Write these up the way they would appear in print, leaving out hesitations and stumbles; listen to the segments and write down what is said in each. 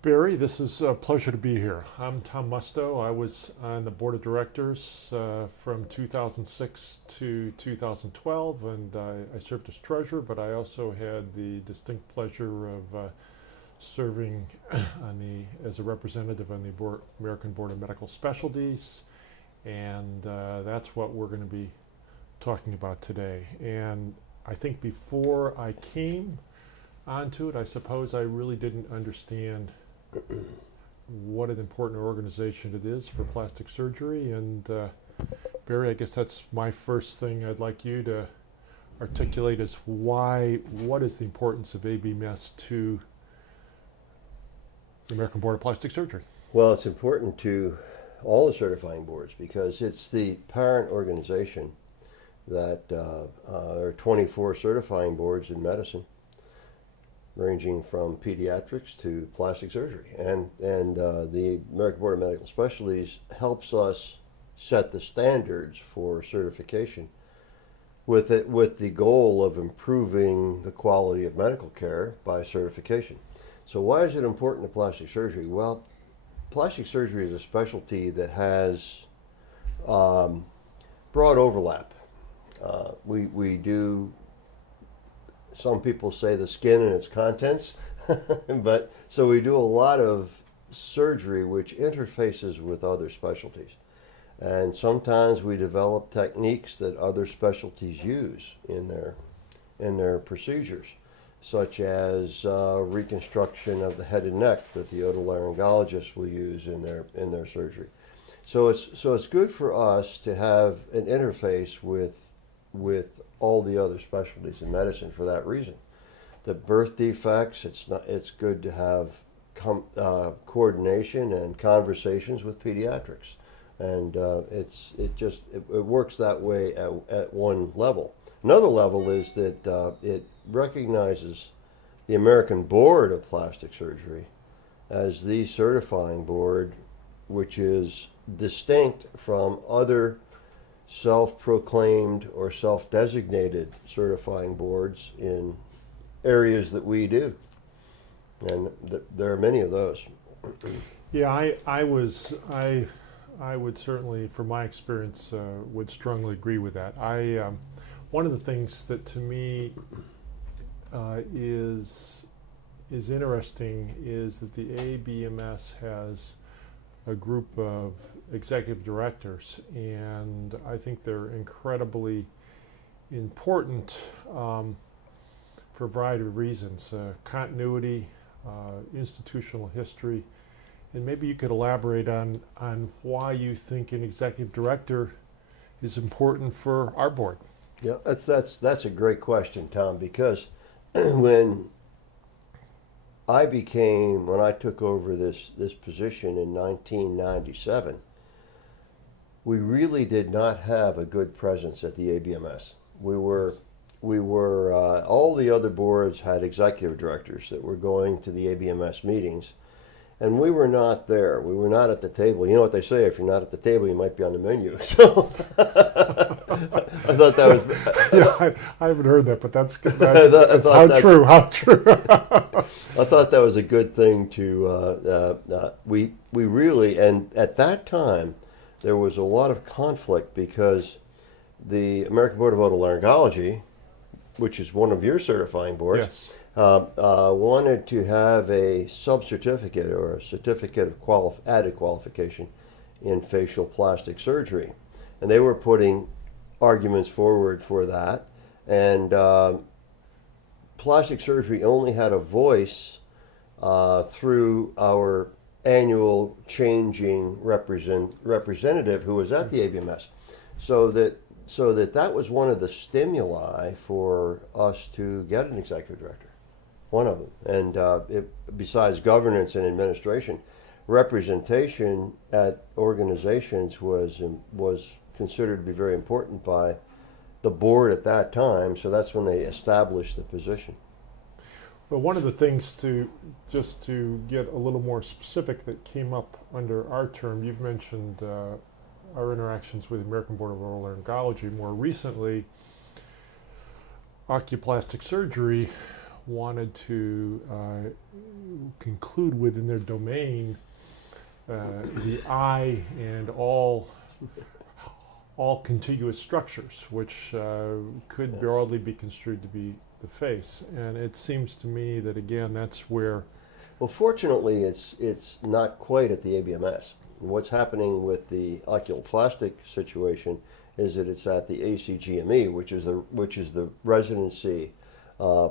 Barry, this is a pleasure to be here. I'm Tom Mustoe. I was on the board of directors from 2006 to 2012, and I served as treasurer, but I also had the distinct pleasure of serving as a representative on the American Board of Medical Specialties, and that's what we're going to be talking about today. And I think before I came onto it, I suppose I really didn't understand what an important organization it is for plastic surgery. And Barry, I guess that's my first thing I'd like you to articulate is what is the importance of ABMS to the American Board of Plastic Surgery? Well, it's important to all the certifying boards because it's the parent organization that there are 24 certifying boards in medicine, ranging from pediatrics to plastic surgery. And the American Board of Medical Specialties helps us set the standards for certification with the goal of improving the quality of medical care by certification. So why is it important to plastic surgery? Well, plastic surgery is a specialty that has broad overlap. We do, some people say the skin and its contents, but so we do a lot of surgery which interfaces with other specialties. And sometimes we develop techniques that other specialties use in their procedures, such as reconstruction of the head and neck that the otolaryngologists will use in their surgery. So it's good for us to have an interface with all the other specialties in medicine for that reason. The birth defects, it's good to have coordination and conversations with pediatrics, and it works that way at one level. Another level is that it recognizes the American Board of Plastic Surgery as the certifying board, which is distinct from other self-proclaimed or self-designated certifying boards in areas that we do, and there are many of those. Yeah, I would certainly, from my experience, would strongly agree with that. One of the things that to me is interesting is that the ABMS has a group of executive directors, and I think they're incredibly important for a variety of reasons. Continuity, institutional history, and maybe you could elaborate on why you think an executive director is important for our board. Yeah, that's a great question, Tom, because when I took over this position in 1997, we really did not have a good presence at the ABMS. We were all the other boards had executive directors that were going to the ABMS meetings, and we were not there. We were not at the table. You know what they say, if you're not at the table, you might be on the menu. So I thought that was... Yeah, I haven't heard that, but that's true. How true. I thought that was a good thing to... we really, and at that time, there was a lot of conflict because the American Board of Otolaryngology, which is one of your certifying boards, yes, wanted to have a sub-certificate or a certificate of added qualification in facial plastic surgery. And they were putting arguments forward for that. And plastic surgery only had a voice through our annual changing representative who was at the ABMS. So that was one of the stimuli for us to get an executive director. One of them. And besides governance and administration, representation at organizations was considered to be very important by the board at that time, so that's when they established the position. Well, one of the things just to get a little more specific that came up under our term, you've mentioned our interactions with the American Board of Otolaryngology. More recently, oculoplastic surgery wanted to conclude within their domain the eye and all contiguous structures, which could Yes. broadly be construed to be the face. And it seems to me that, again, that's where. Well, fortunately, it's not quite at the ABMS. And what's happening with the oculoplastic situation is that it's at the ACGME, which is the residency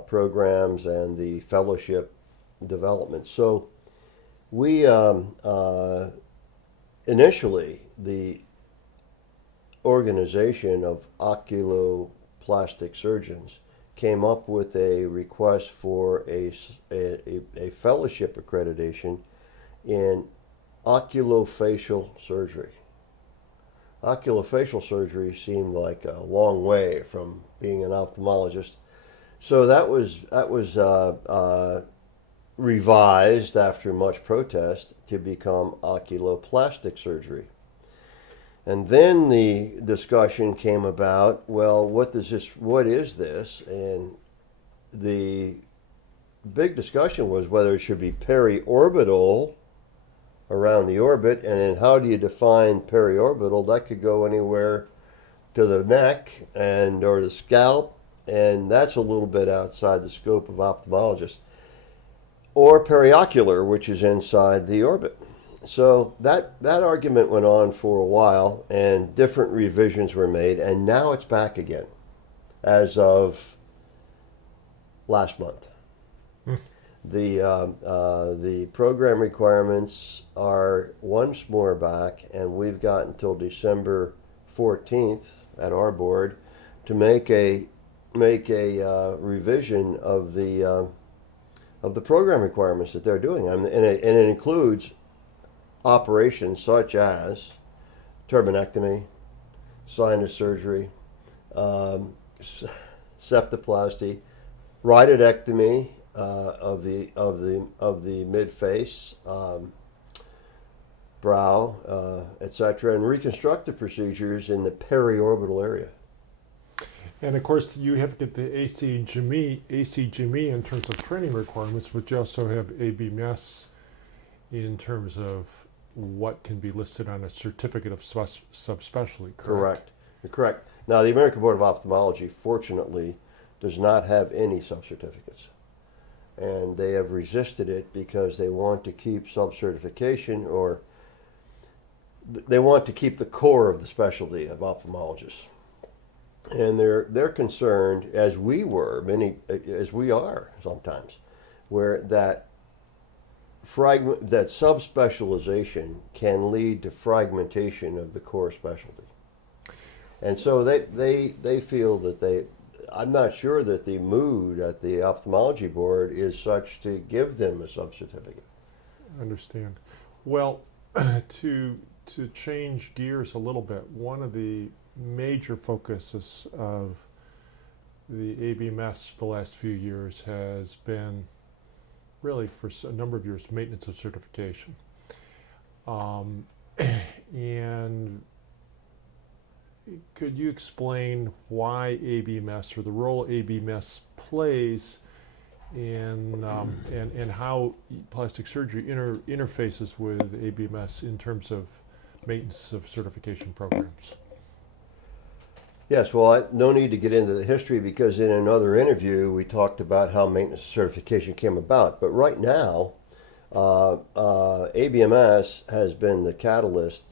programs and the fellowship development. So we initially the organization of oculoplastic surgeons came up with a request for a fellowship accreditation in oculofacial surgery. Oculofacial surgery seemed like a long way from being an ophthalmologist, so that was revised after much protest to become oculoplastic surgery. And then the discussion came about, well, what is this? And the big discussion was whether it should be periorbital, around the orbit, and then how do you define periorbital? That could go anywhere to the neck or the scalp, and that's a little bit outside the scope of ophthalmologists. Or periocular, which is inside the orbit. So that argument went on for a while, and different revisions were made, and now it's back again as of last month. The program requirements are once more back, and we've got until December 14th at our board to make a revision of the program requirements that they're doing, and it includes operations such as turbinectomy, sinus surgery, septoplasty, rhytidectomy of the mid face, brow, etc., and reconstructive procedures in the periorbital area. And of course, you have to get the ACGME in terms of training requirements, but you also have ABMS in terms of what can be listed on a certificate of subspecialty, correct? Correct. Now, the American Board of Ophthalmology, fortunately, does not have any sub-certificates. And they have resisted it because they want to keep sub-certification, or they want to keep the core of the specialty of ophthalmologists. And they're concerned, as we are sometimes, where that subspecialization can lead to fragmentation of the core specialty. And so they feel that I'm not sure that the mood at the ophthalmology board is such to give them a sub-certificate. Understand. Well, to change gears a little bit, one of the major focuses of the ABMS the last few years has been, really for a number of years, maintenance of certification. And could you explain why ABMS, or the role ABMS plays in and how plastic surgery interfaces with ABMS in terms of maintenance of certification programs? Yes, well, no need to get into the history, because in another interview we talked about how maintenance certification came about. But right now, ABMS has been the catalyst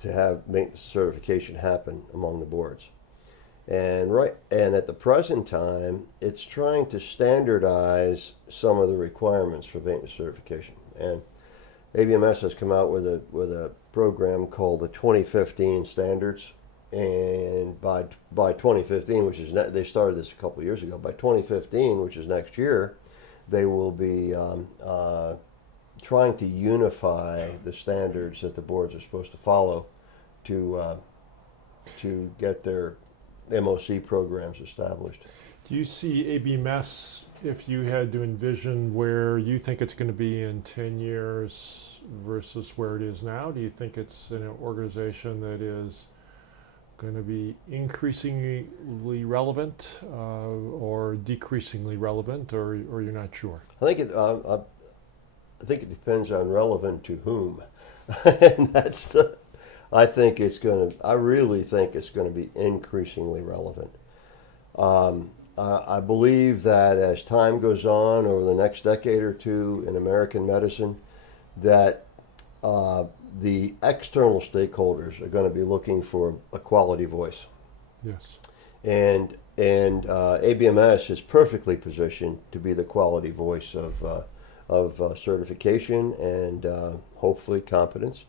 to have maintenance certification happen among the boards. And at the present time, it's trying to standardize some of the requirements for maintenance certification. And ABMS has come out with a program called the 2015 standards. And by 2015, which is they started this a couple of years ago. By 2015, which is next year, they will be trying to unify the standards that the boards are supposed to follow to get their MOC programs established. Do you see ABMS, if you had to envision where you think it's going to be in 10 years versus where it is now? Do you think it's an organization that is going to be increasingly relevant or decreasingly relevant, or you're not sure? I think it depends on relevant to whom, and that's the. I think it's going to. I really think it's going to be increasingly relevant. I believe that as time goes on over the next decade or two in American medicine, that the external stakeholders are going to be looking for a quality voice, Yes. and ABMS is perfectly positioned to be the quality voice of certification and hopefully competence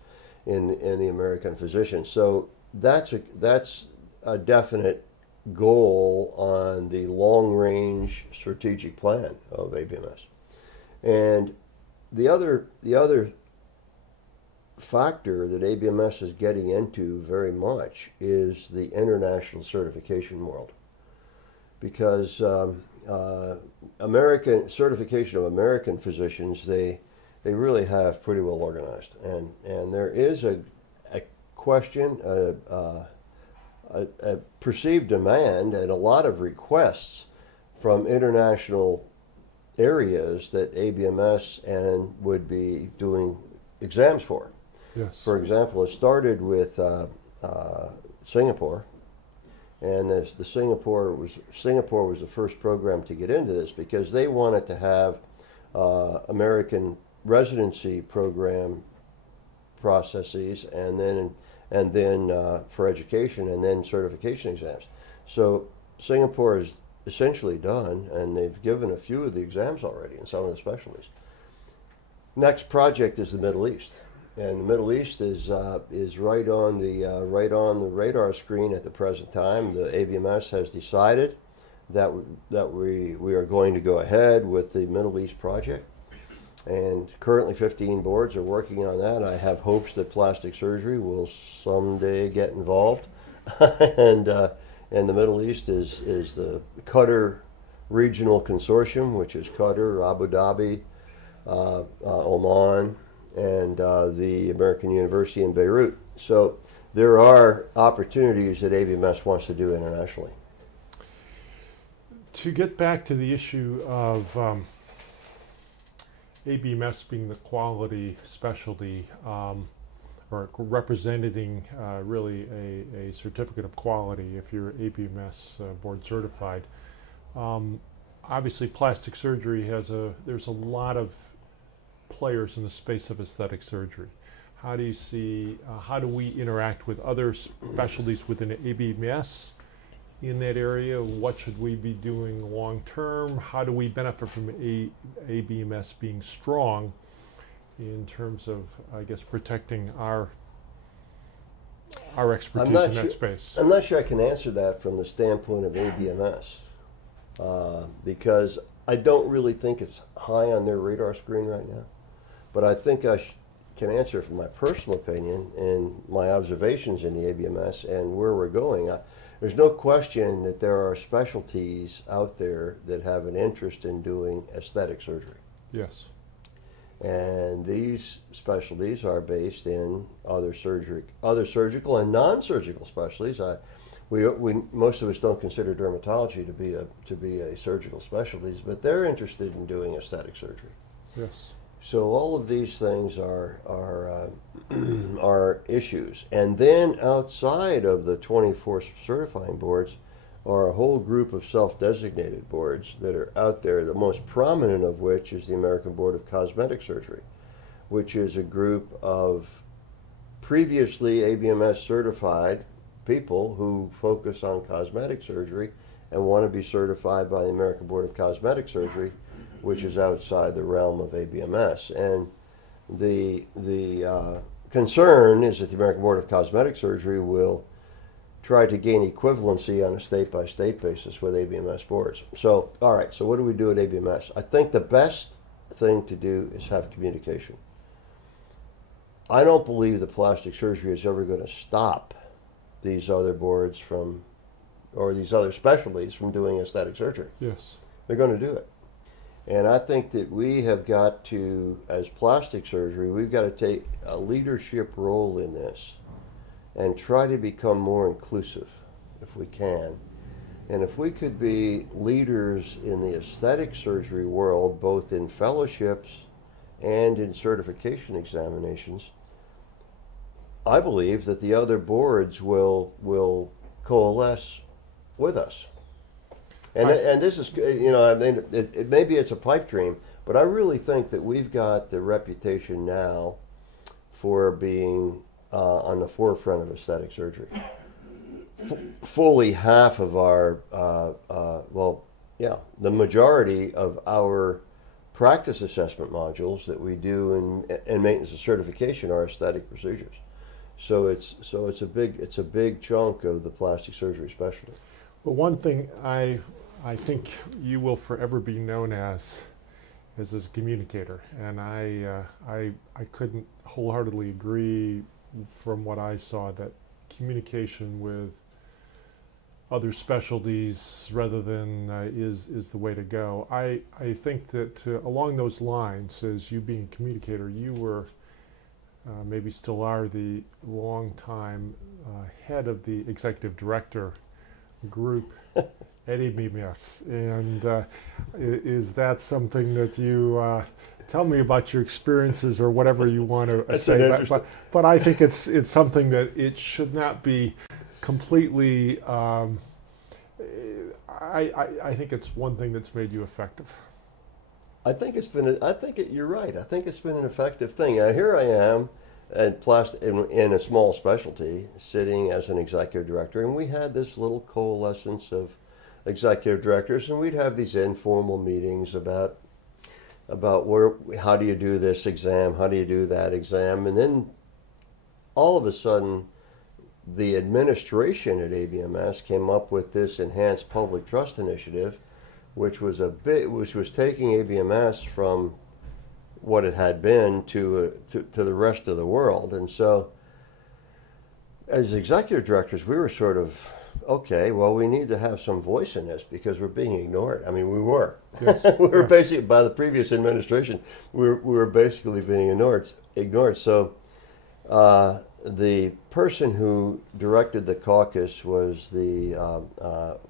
in the American physician. So that's a definite goal on the long range strategic plan of ABMS. And the other factor that ABMS is getting into very much is the international certification world, because American certification of American physicians, they really have pretty well organized, and there is a question, a perceived demand, and a lot of requests from international areas that ABMS and would be doing exams for. Yes. For example, it started with Singapore, and Singapore was the first program to get into this because they wanted to have American residency program processes, and then for education, and then certification exams. So Singapore is essentially done, and they've given a few of the exams already in some of the specialties. Next project is the Middle East, and the Middle East is right on the radar screen at the present time. The ABMS has decided that we are going to go ahead with the Middle East project, and currently 15 boards are working on that. I have hopes that plastic surgery will someday get involved, and the Middle East is the Qatar Regional Consortium, which is Qatar, Abu Dhabi, Oman, and the American University in Beirut. So there are opportunities that ABMS wants to do internationally. To get back to the issue of ABMS being the quality specialty, or representing really a certificate of quality if you're ABMS board certified. Obviously, plastic surgery there's a lot of players in the space of aesthetic surgery. How do we interact with other specialties within ABMS in that area? What should we be doing long term? How do we benefit from ABMS being strong in terms of, I guess, protecting our expertise in that space? I'm not sure I can answer that from the standpoint of ABMS, because I don't really think it's high on their radar screen right now. But I think I can answer from my personal opinion and my observations in the ABMS and where we're going. There's no question that there are specialties out there that have an interest in doing aesthetic surgery. Yes. And these specialties are based in other surgical and non-surgical specialties. Most of us don't consider dermatology to be a surgical specialty, but they're interested in doing aesthetic surgery. Yes. So all of these things are are issues. And then outside of the 24 certifying boards are a whole group of self-designated boards that are out there, the most prominent of which is the American Board of Cosmetic Surgery, which is a group of previously ABMS certified people who focus on cosmetic surgery and want to be certified by the American Board of Cosmetic Surgery, which is outside the realm of ABMS. And the concern is that the American Board of Cosmetic Surgery will try to gain equivalency on a state-by-state basis with ABMS boards. So, all right, so what do we do at ABMS? I think the best thing to do is have communication. I don't believe that plastic surgery is ever going to stop these other boards from, or these other specialties from doing aesthetic surgery. Yes. They're going to do it. And I think that we have got to, as plastic surgery, we've got to take a leadership role in this and try to become more inclusive if we can. And if we could be leaders in the aesthetic surgery world, both in fellowships and in certification examinations, I believe that the other boards will coalesce with us. And this is, I mean, maybe it's a pipe dream, but I really think that we've got the reputation now for being on the forefront of aesthetic surgery. Fully half of our, the majority of our practice assessment modules that we do in maintenance of certification are aesthetic procedures. So it's a big chunk of the plastic surgery specialty. Well, one thing I think you will forever be known as a communicator, and I couldn't wholeheartedly agree from what I saw that communication with other specialties rather than is the way to go. I think that along those lines, as you being a communicator, you were maybe still are the long-time head of the executive director group at ABMS. And is that something that you tell me about your experiences or whatever you want to say? But I think it's something that it should not be completely. I think it's one thing that's made you effective. You're right. I think it's been an effective thing. Here I am in a small specialty, sitting as an executive director, and we had this little coalescence of executive directors, and we'd have these informal meetings about how do you do this exam, how do you do that exam, and then all of a sudden, the administration at ABMS came up with this enhanced public trust initiative, which was taking ABMS from what it had been to the rest of the world. And so, as executive directors, we were sort of, okay, well, we need to have some voice in this because we're being ignored. I mean, we were. Yes. We were basically, by the previous administration, we were basically being ignored. So, the person who directed the caucus was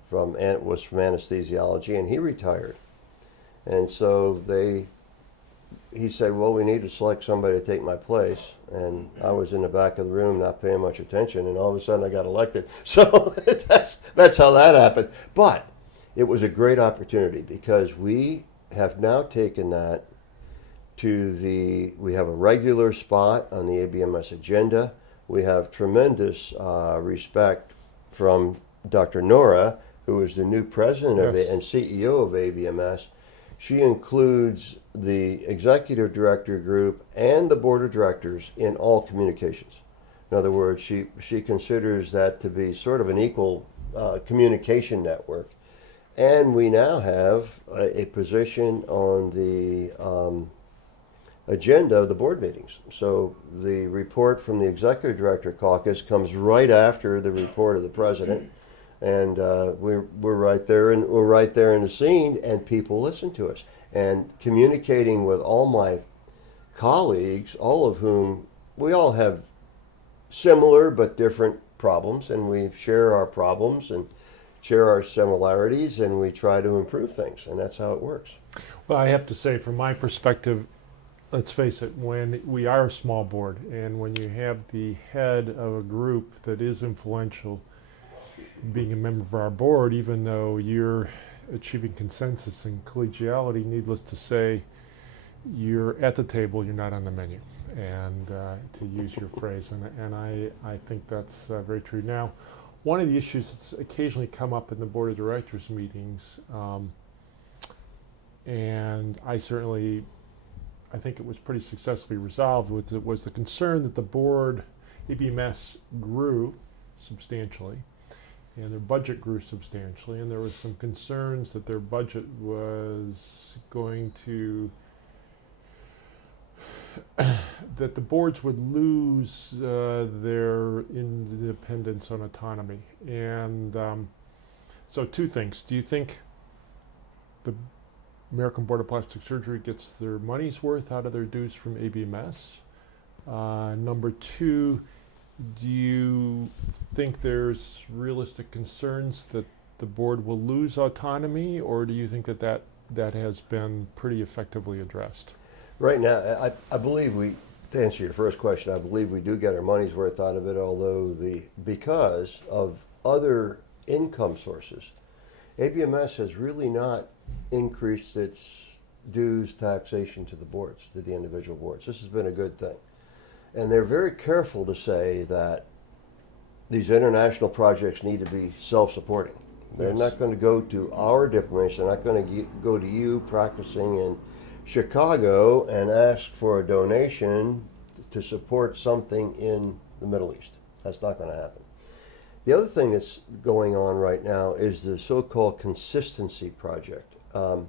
from anesthesiology, and he retired. And so he said, well, we need to select somebody to take my place. And I was in the back of the room not paying much attention, and all of a sudden I got elected. So that's how that happened. But it was a great opportunity because we have now taken that we have a regular spot on the ABMS agenda. We have tremendous respect from Dr. Noone, who is the new president and CEO of ABMS. She includes the executive director group and the board of directors in all communications. In other words, she considers that to be sort of an equal communication network. And we now have a position on the agenda of the board meetings. So the report from the executive director caucus comes right after the report of the president, and we're right there, and we're right there in the scene, and people listen to us. And communicating with all my colleagues, all of whom we all have similar but different problems, and we share our problems and share our similarities, and we try to improve things, and that's how it works. Well, I have to say, from my perspective, let's face it, when we are a small board and when you have the head of a group that is influential being a member of our board, even though you're achieving consensus and collegiality, needless to say, you're at the table, you're not on the menu, and to use your phrase, and I think that's very true. Now, one of the issues that's occasionally come up in the board of directors meetings, and I think it was pretty successfully resolved, was the concern that the board, ABMS, grew substantially, and their budget grew substantially, and there was some concerns that their budget was going to, that the boards would lose their independence and autonomy. And so two things. Do you think the American Board of Plastic Surgery gets their money's worth out of their dues from ABMS? Number two, Do you think there's realistic concerns that the board will lose autonomy, or do you think that that has been pretty effectively addressed? Right now, I believe we, to answer your first question, I believe we do get our money's worth out of it, although because of other income sources, ABMS has really not increased its dues taxation to the boards, to the individual boards. This has been a good thing. And they're very careful to say that these international projects need to be self-supporting. They're Yes. not going to go to our diplomats. They're not going to go to you practicing in Chicago and ask for a donation to support something in the Middle East. That's not going to happen. The other thing that's going on right now is the so-called consistency project. And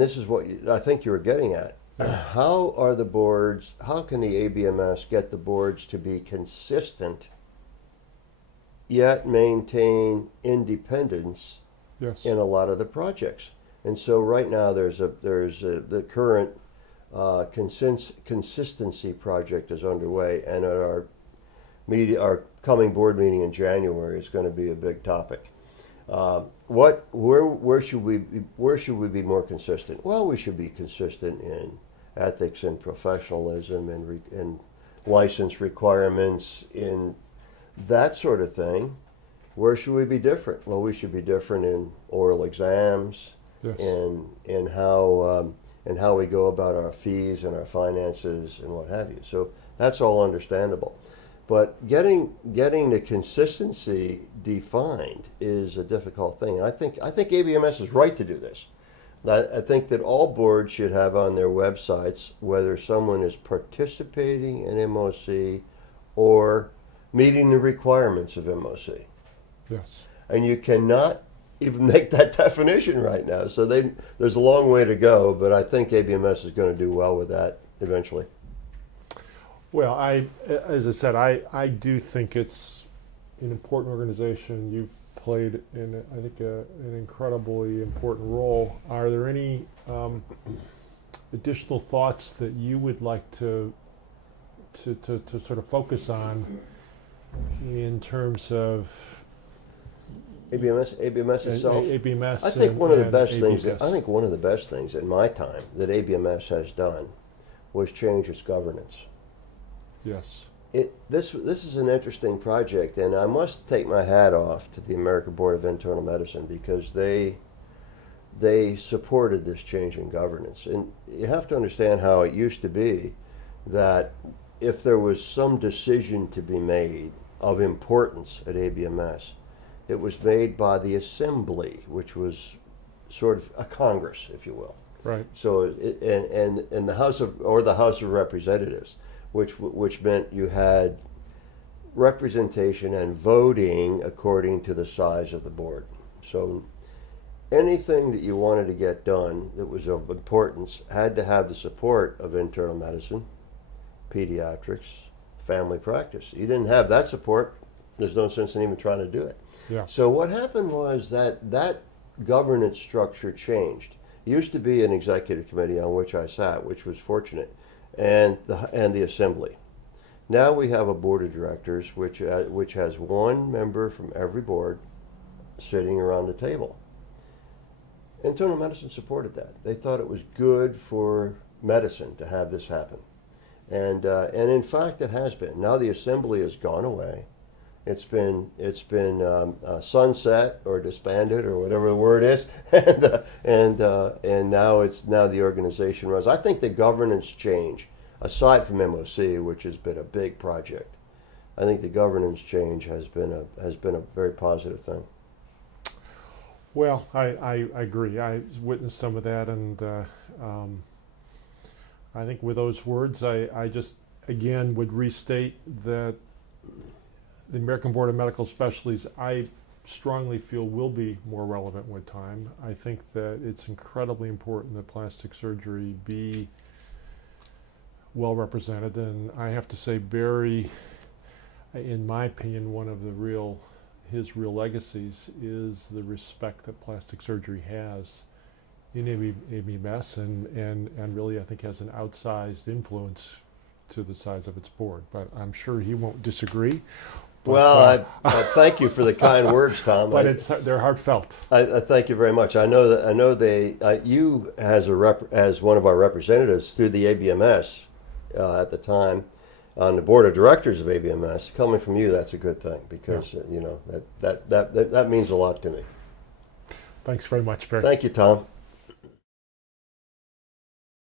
this is what I think you were getting at. How are the boards, how can the ABMS get the boards to be consistent yet maintain independence Yes. in a lot of the projects? And so right now the current consistency project is underway, and at our coming board meeting in January, it's going to be a big topic. Where should we be more consistent? Well, we should be consistent in ethics and professionalism and license requirements, in that sort of thing. Where should we be different? Well, we should be different in oral exams, Yes. in how we go about our fees and our finances and what have you. So that's all understandable. But getting the consistency defined is a difficult thing. And I think ABMS is right to do this. I think that all boards should have on their websites whether someone is participating in MOC or meeting the requirements of MOC. Yes. And you cannot even make that definition right now. So there's a long way to go, but I think ABMS is going to do well with that eventually. Well, as I said, I do think it's an important organization. You've played I think, an incredibly important role. Are there any additional thoughts that you would like to sort of focus on in terms of ABMS itself. ABMS? I think one of the best things. ABS? I think one of the best things in my time that ABMS has done was change its governance. Yes. This is an interesting project, and I must take my hat off to the American Board of Internal Medicine because they supported this change in governance. And you have to understand how it used to be that if there was some decision to be made of importance at ABMS, it was made by the Assembly, which was sort of a Congress, if you will. Right. So and the House of Representatives, which meant you had representation and voting according to the size of the board. So anything that you wanted to get done that was of importance had to have the support of internal medicine, pediatrics, family practice. You didn't have that support, there's no sense in even trying to do it. Yeah. So what happened was that governance structure changed. It used to be an executive committee on which I sat, which was fortunate, and the Assembly. Now we have a board of directors which has one member from every board sitting around the table. Internal medicine supported that. They thought it was good for medicine to have this happen. And in fact it has been. Now the Assembly has gone away. It's been sunset or disbanded or whatever the word is, and now the organization runs. I think the governance change, aside from MOC, which has been a big project, I think the governance change has been a very positive thing. Well, I agree. I witnessed some of that, and I think with those words, I just again would restate that the American Board of Medical Specialties, I strongly feel, will be more relevant with time. I think that it's incredibly important that plastic surgery be well represented, and I have to say Barry, in my opinion, one of his real legacies is the respect that plastic surgery has in ABMS, and really I think has an outsized influence to the size of its board. But I'm sure he won't disagree. But, Well, I thank you for the kind words, Tom. but they're heartfelt. I thank you very much. I know you as one of our representatives through the ABMS at the time on the board of directors of ABMS. Coming from you, that's a good thing because you know that means a lot to me. Thanks very much, Barry. Thank you, Tom.